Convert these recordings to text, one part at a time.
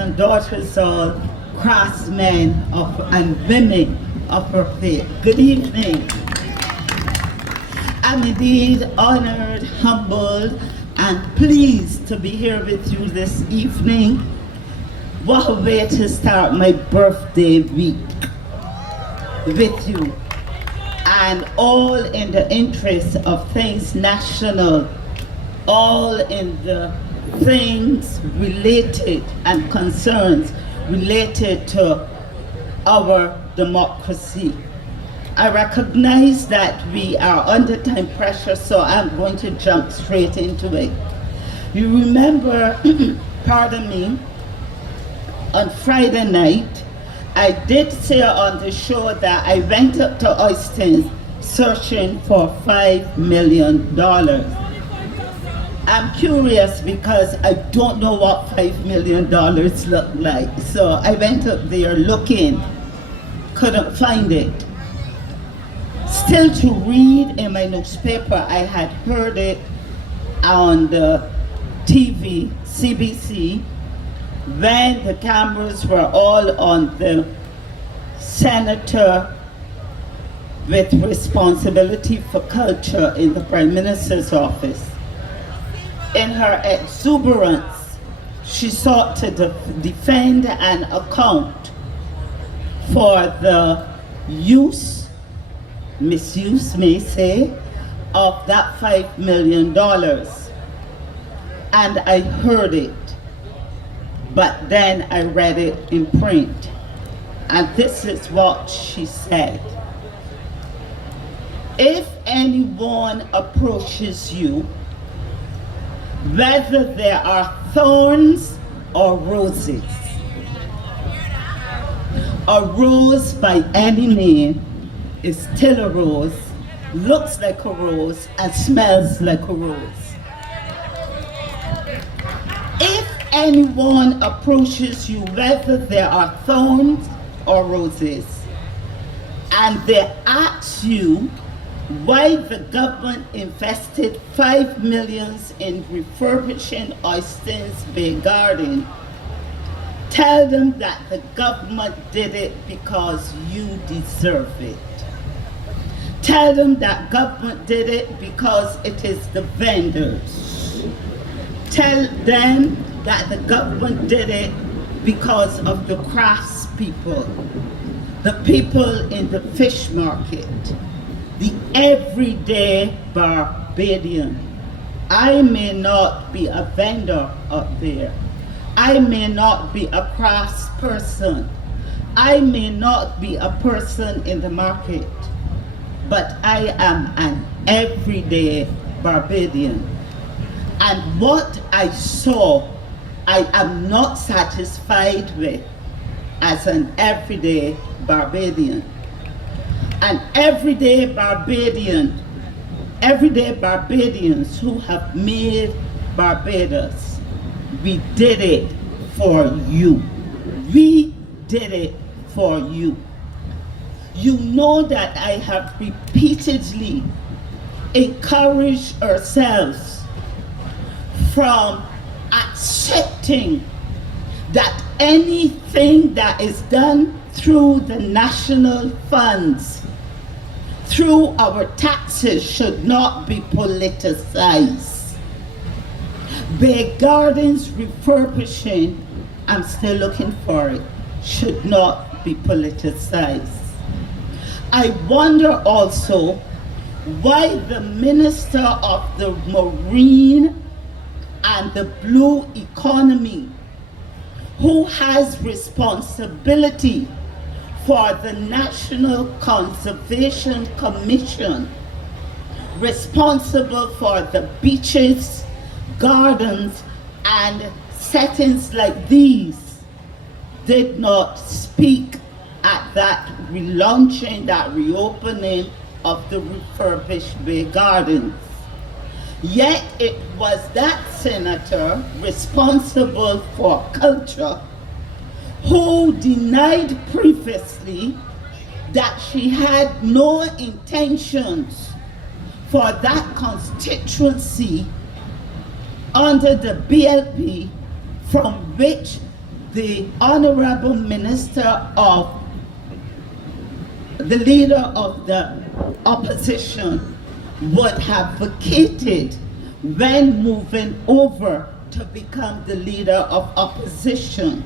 and daughters all, craftsmen and women of her faith. Good evening. I'm indeed honored, humbled, and pleased to be here with you this evening. What a way to start my birthday week with you. And all in the interest of things national, all in the things related and concerns related to our democracy. I recognize that we are under time pressure, so I'm going to jump straight into it. You remember, pardon me, on Friday night, I did say on the show that I went up to Hastings searching for $5 million. I'm curious because I don't know what $5 million look like. So I went up there looking, couldn't find it. Still to read in my newspaper, I had heard it on the TV, CBC, when the cameras were all on the senator with responsibility for culture in the Prime Minister's office. In her exuberance, she sought to defend and account for the use, misuse may say, of that $5 million. And I heard it, but then I read it in print. And this is what she said. If anyone approaches you, whether there are thorns or roses, a rose by any name is still a rose, looks like a rose, and smells like a rose. If anyone approaches you, whether there are thorns or roses, and they ask you why the government invested $5 million in refurbishing Hastings Bay Garden, tell them that the government did it because you deserve it. Tell them that government did it because it is the vendors. Tell them that the government did it because of the crafts people, the people in the fish market, the everyday Barbadian. I may not be a vendor up there. I may not be a crafts person. I may not be a person in the market, but I am an everyday Barbadian. And what I saw, I am not satisfied with as an everyday Barbadian. An everyday Barbadians who have made Barbados, we did it for you. We did it for you. You know that I have repeatedly encouraged ourselves from accepting that anything that is done through the national funds, through our taxes, should not be politicized. Bay Gardens refurbishing, I'm still looking for it, should not be politicized. I wonder also why the Minister of the Marine and the Blue Economy, who has responsibility for the National Conservation Commission, responsible for the beaches, gardens, and settings like these, did not speak at that relaunching, that reopening of the refurbished Bay Gardens. Yet it was that senator responsible for culture who denied previously that she had no intentions for that constituency under the BLP from which the Honorable Minister of the leader of the opposition would have vacated when moving over to become the leader of opposition.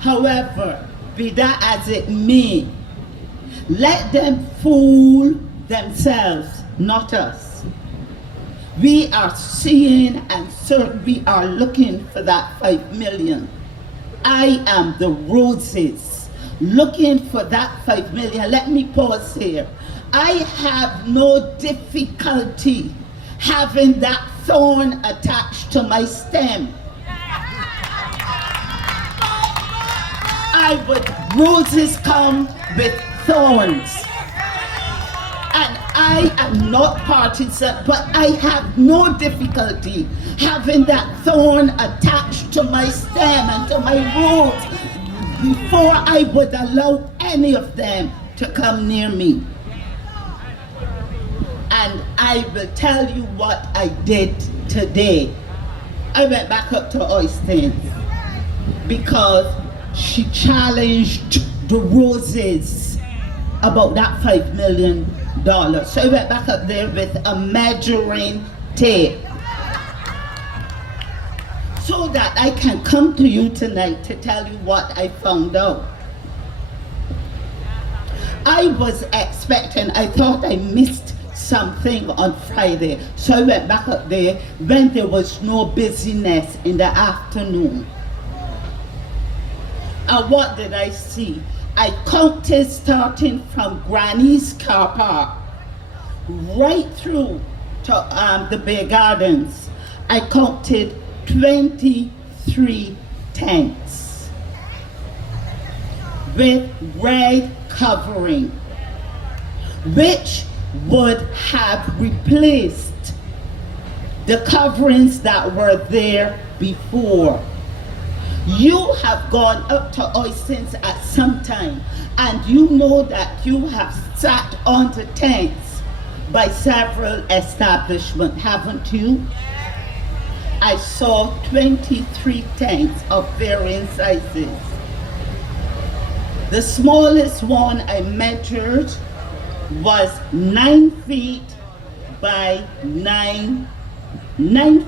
However, be that as it may, let them fool themselves, not us. We are seeing and certain we are looking for that 5 million. I am the roses looking for that 5 million. Let me pause here. I have no difficulty having that thorn attached to my stem. Roses come with thorns. And I am not partisan, but I have no difficulty having that thorn attached to my stem and to my roots before I would allow any of them to come near me. And I will tell you what I did today. I went back up to Hastings because she challenged the roses about that $5 million. So I went back up there with a measuring tape so that I can come to you tonight to tell you what I found out. I was expecting, I thought I missed something on Friday, so I went back up there when there was no busyness in the afternoon. And what did I see? I counted starting from Granny's car park right through to the Bay Gardens. I counted 23 tents with red covering, which would have replaced the coverings that were there before. You have gone up to Hastings at some time, and you know that you have sat on the tents by several establishments, haven't you? I saw 23 tents of varying sizes. The smallest one I measured was 9 feet by 9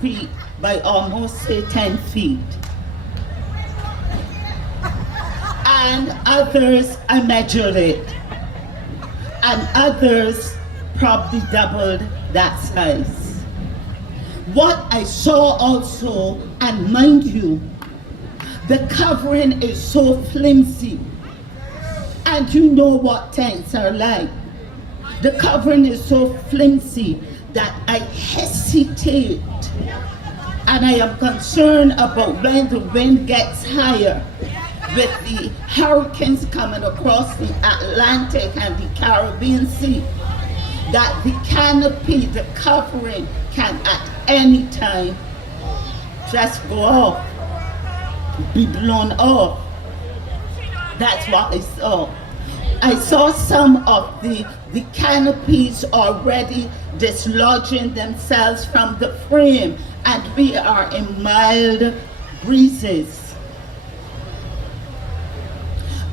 feet by almost say 10 feet. And others, I measured it, and others probably doubled that size. What I saw also, and mind you, the covering is so flimsy, and you know what tents are like. The covering is so flimsy that I hesitate, and I am concerned about when the wind gets higher, with the hurricanes coming across the Atlantic and the Caribbean Sea, that the canopy, the covering, can at any time just go off, be blown off. That's what I saw. I saw some of the canopies already dislodging themselves from the frame, and we are in mild breezes.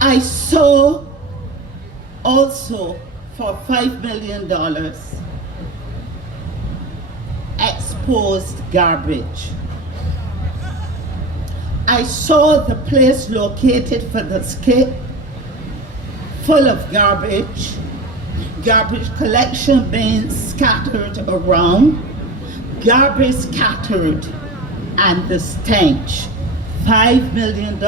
I saw also for $5 million exposed garbage. I saw the place located for the skip full of garbage, garbage collection bins scattered around, garbage scattered, and the stench. $5 million.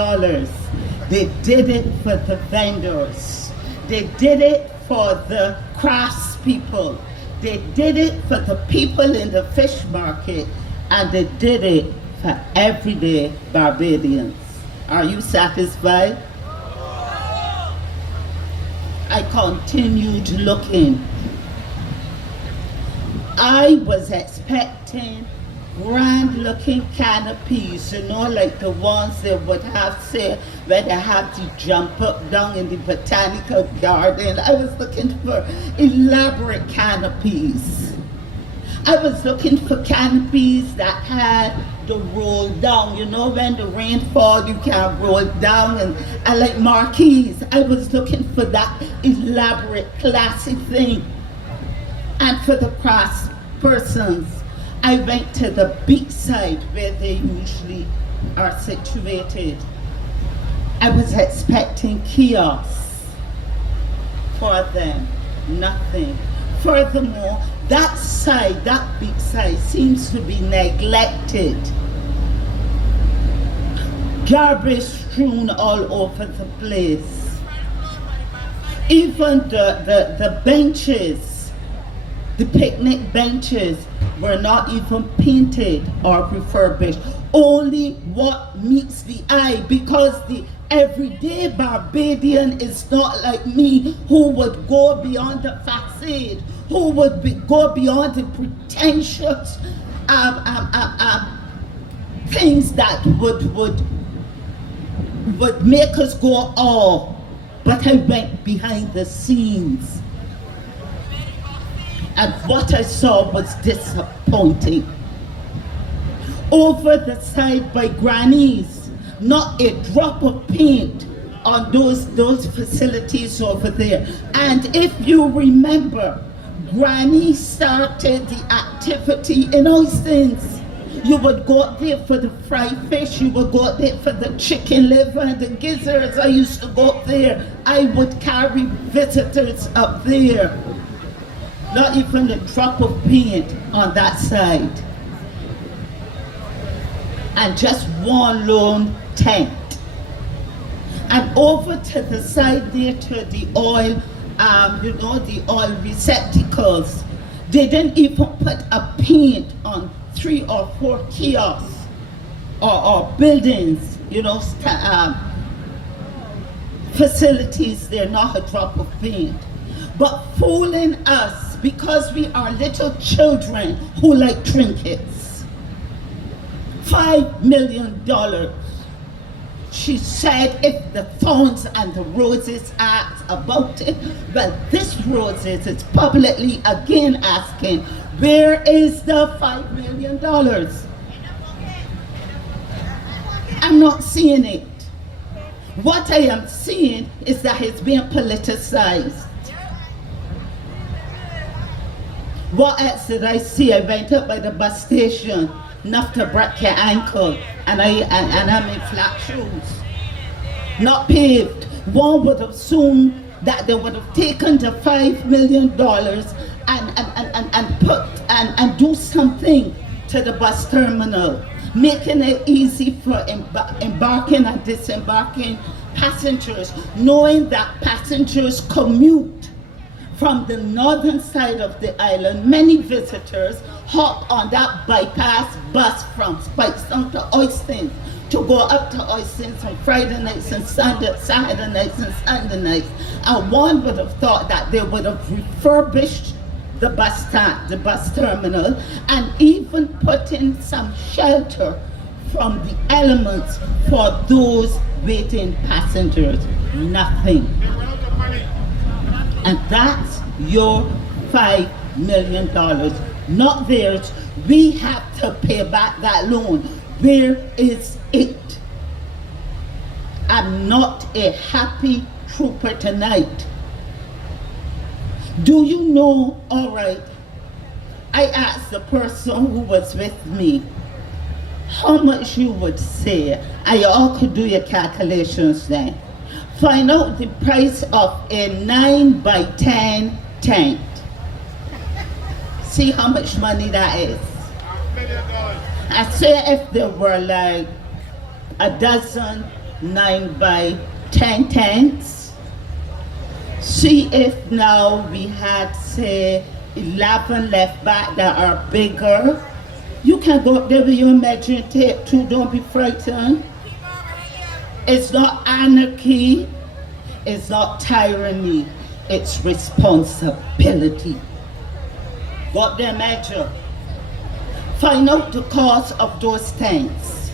They did it for the vendors. They did it for the crafts people. They did it for the people in the fish market, and they did it for everyday Barbadians. Are you satisfied? I continued looking. I was expecting grand looking canopies, you know, like the ones they would have, say, where they have to jump up down in the botanical garden. I was looking for elaborate canopies. I was looking for canopies that had the roll down. You know, when the rain falls, you can roll down, and I like marquees. I was looking for that elaborate, classy thing. And for the crafts persons, I went to the beach side where they usually are situated. I was expecting kiosks for them, nothing. Furthermore, that side, that beach side, seems to be neglected. Garbage strewn all over the place. Even the benches, the picnic benches, were not even painted or refurbished. Only what meets the eye, because the everyday Barbadian is not like me, who would go beyond the facade, who would go beyond the pretentious things that would make us go, oh. But I went behind the scenes, and what I saw was disappointing. Over the side by Granny's, not a drop of paint on those facilities over there. And if you remember, Granny started the activity in Hastings. You would go up there for the fried fish, you would go up there for the chicken liver and the gizzards. I used to go up there. I would carry visitors up there. Not even a drop of paint on that side. And just one lone tent. And over to the side there to the oil, the oil receptacles. They didn't even put a paint on 3 or 4 kiosks or buildings, facilities. They're not a drop of paint. But fooling us because we are little children who like trinkets. $5 million. She said if the Thorns and the Roses asked about it, well, this Roses is publicly again asking, where is the $5 million? I'm not seeing it. What I am seeing is that it's being politicized. What else did I see? I went up by the bus station, enough to break your ankle, and I'm in flat shoes, not paved. One would have assumed that they would have taken the $5 million and do something to the bus terminal, making it easy for embarking and disembarking passengers, knowing that passengers commute from the northern side of the island. Many visitors hop on that bypass bus from Spikestown to Hastings to go up to Hastings on Friday nights and Saturday nights and Sunday nights. And one would have thought that they would have refurbished the bus stand, the bus terminal, and even put in some shelter from the elements for those waiting passengers. Nothing. And that's your $5 million, not theirs. We have to pay back that loan. Where is it? I'm not a happy trooper tonight. Do you know, all right, I asked the person who was with me how much you would say, and you all could do your calculations then. Find out the price of a 9 by 10 tent. See how much money that is. I say if there were like a dozen 9 by 10 tents. See if now we had, say, 11 left back that are bigger. You can go up there with your measuring tape too, don't be frightened. It's not anarchy, it's not tyranny, it's responsibility. Go up there, measure. Find out the cost of those tents.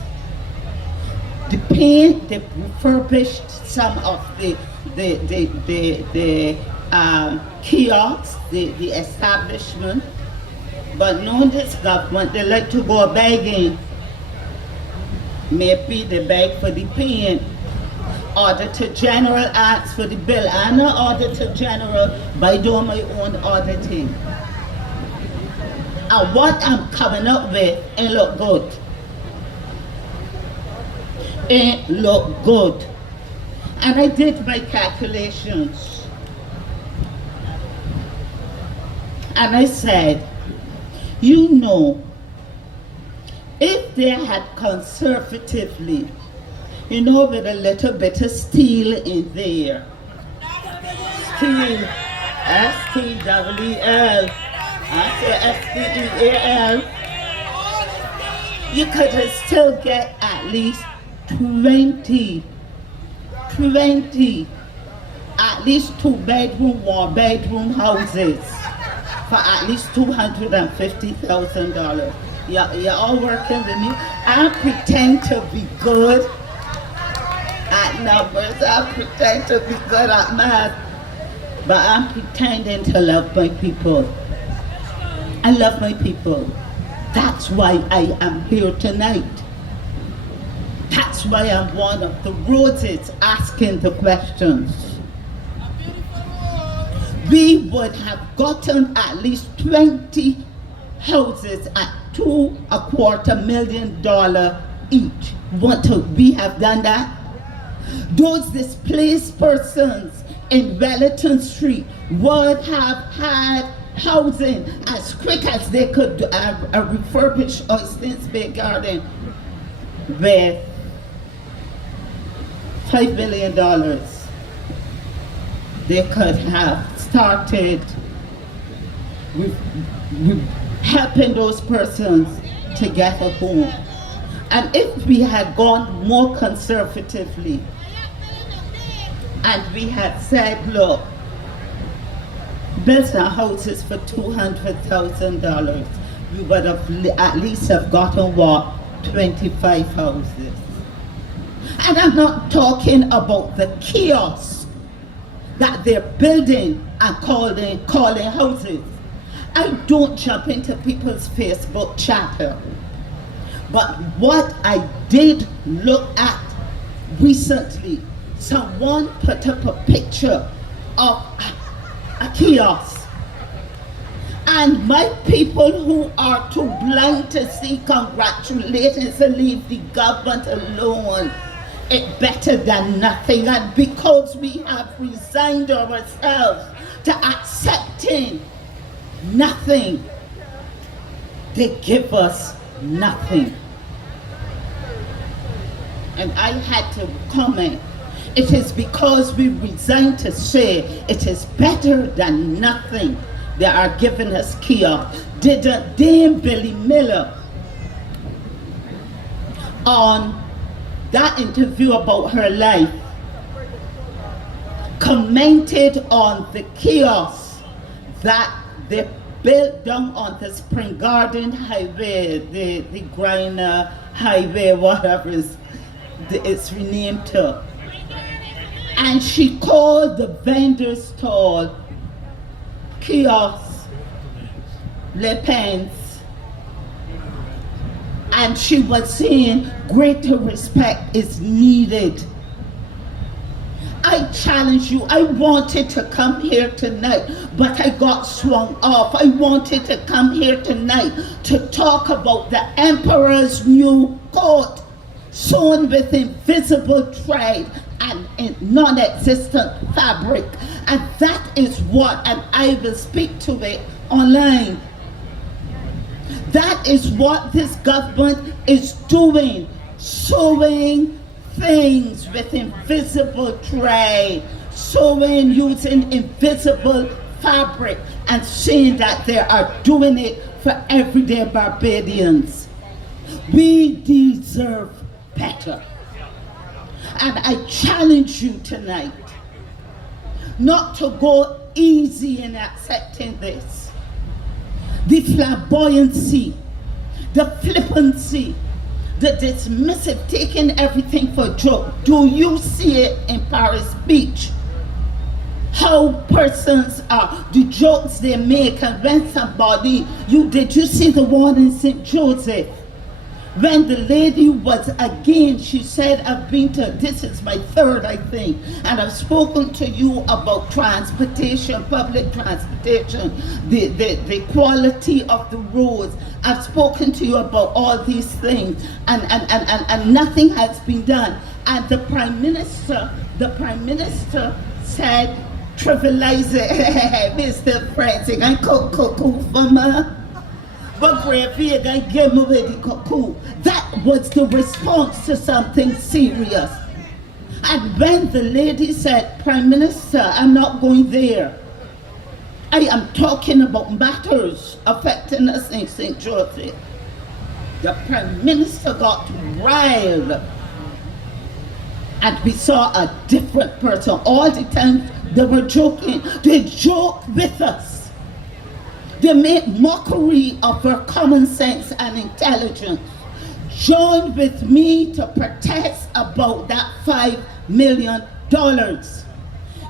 The paint, they refurbished some of the kiosks, the establishment. But knowing this government, they like to go begging. Maybe they beg for the paint. Auditor General asks for the bill. I'm an Auditor General, but I do my own auditing. And what I'm coming up with ain't look good. Ain't look good. And I did my calculations. And I said, you know, if they had conservatively, you know, with a little bit of steel in there. Steel, S-T-E-E-L, S-T-E-A-L. You could still get at least 20, at least 2-bedroom, 1-bedroom houses for at least $250,000. You're all working with me. I pretend to be good at numbers. I pretend to be good at math. But I'm pretending to love my people. I love my people. That's why I am here tonight. That's why I'm one of the roses asking the questions. We would have gotten at least 20 houses at $2.25 million each. We have done that? Those displaced persons in Wellington Street would have had housing as quick as they could refurbish Hastings Bay Garden with $5 million. They could have started with helping those persons to get a home. And if we had gone more conservatively and we had said, look, build some houses for $200,000, we would have at least have gotten what? 25 houses. And I'm not talking about the kiosks that they're building and calling houses. I don't jump into people's Facebook chatter. But what I did look at recently, someone put up a picture of a kiosk. And my people who are too blind to see congratulations and leave the government alone, it's better than nothing. And because we have resigned ourselves to accepting nothing, they give us nothing. And I had to comment, it is because we resigned to say it is better than nothing. They are giving us kiosks. Did Dame Billy Miller on that interview about her life commented on the kiosks that they built down on the Spring Garden Highway, the Griner Highway, whatever it's renamed to. And she called the vendor stall kiosks, Le Pens. And she was saying greater respect is needed. I challenge you. I wanted to come here tonight, but I got swung off. I wanted to come here tonight to talk about the emperor's new coat, sewn with invisible thread and in non-existent fabric. And that is what, and I will speak to it online. That is what this government is doing, sewing things with invisible thread, sewing using invisible fabric, and saying that they are doing it for everyday Barbadians. We deserve better. And I challenge you tonight not to go easy in accepting this. The flamboyancy, the flippancy, the dismissive, taking everything for a joke. Do you see it in Paris Beach? How persons are, the jokes they make, and when somebody, did you see the one in St. Joseph? When the lady was again, she said, I've been to, this is my third, I think, and I've spoken to you about transportation, public transportation, the quality of the roads. I've spoken to you about all these things, and nothing has been done. And the Prime Minister said, trivialize it, Mr. Francis, and cook for me. But that was the response to something serious. And when the lady said, Prime Minister, I'm not going there. I am talking about matters affecting us in St. Joseph. The Prime Minister got riled. And we saw a different person. All the time they were joking. They joked with us. They made mockery of our common sense and intelligence. Join with me to protest about that $5 million.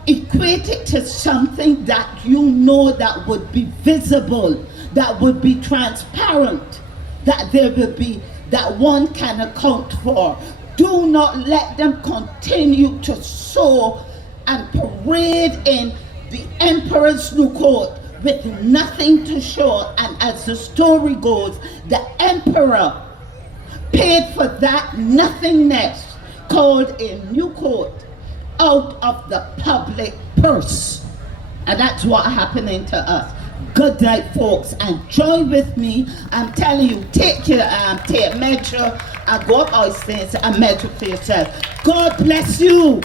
Equate it to something that you know that would be visible, that would be transparent, that there will be, that one can account for. Do not let them continue to sow and parade in the emperor's new coat with nothing to show. And as the story goes, the emperor paid for that nothingness called a new coat out of the public purse. And that's what's happening to us. Good night, folks, and join with me. I'm telling you, take your take measure and go up our stairs and measure for yourself. God bless you,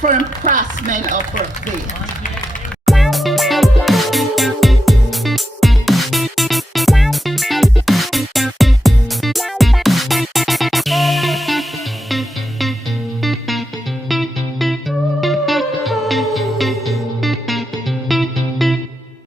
firm craftsmen of her faith.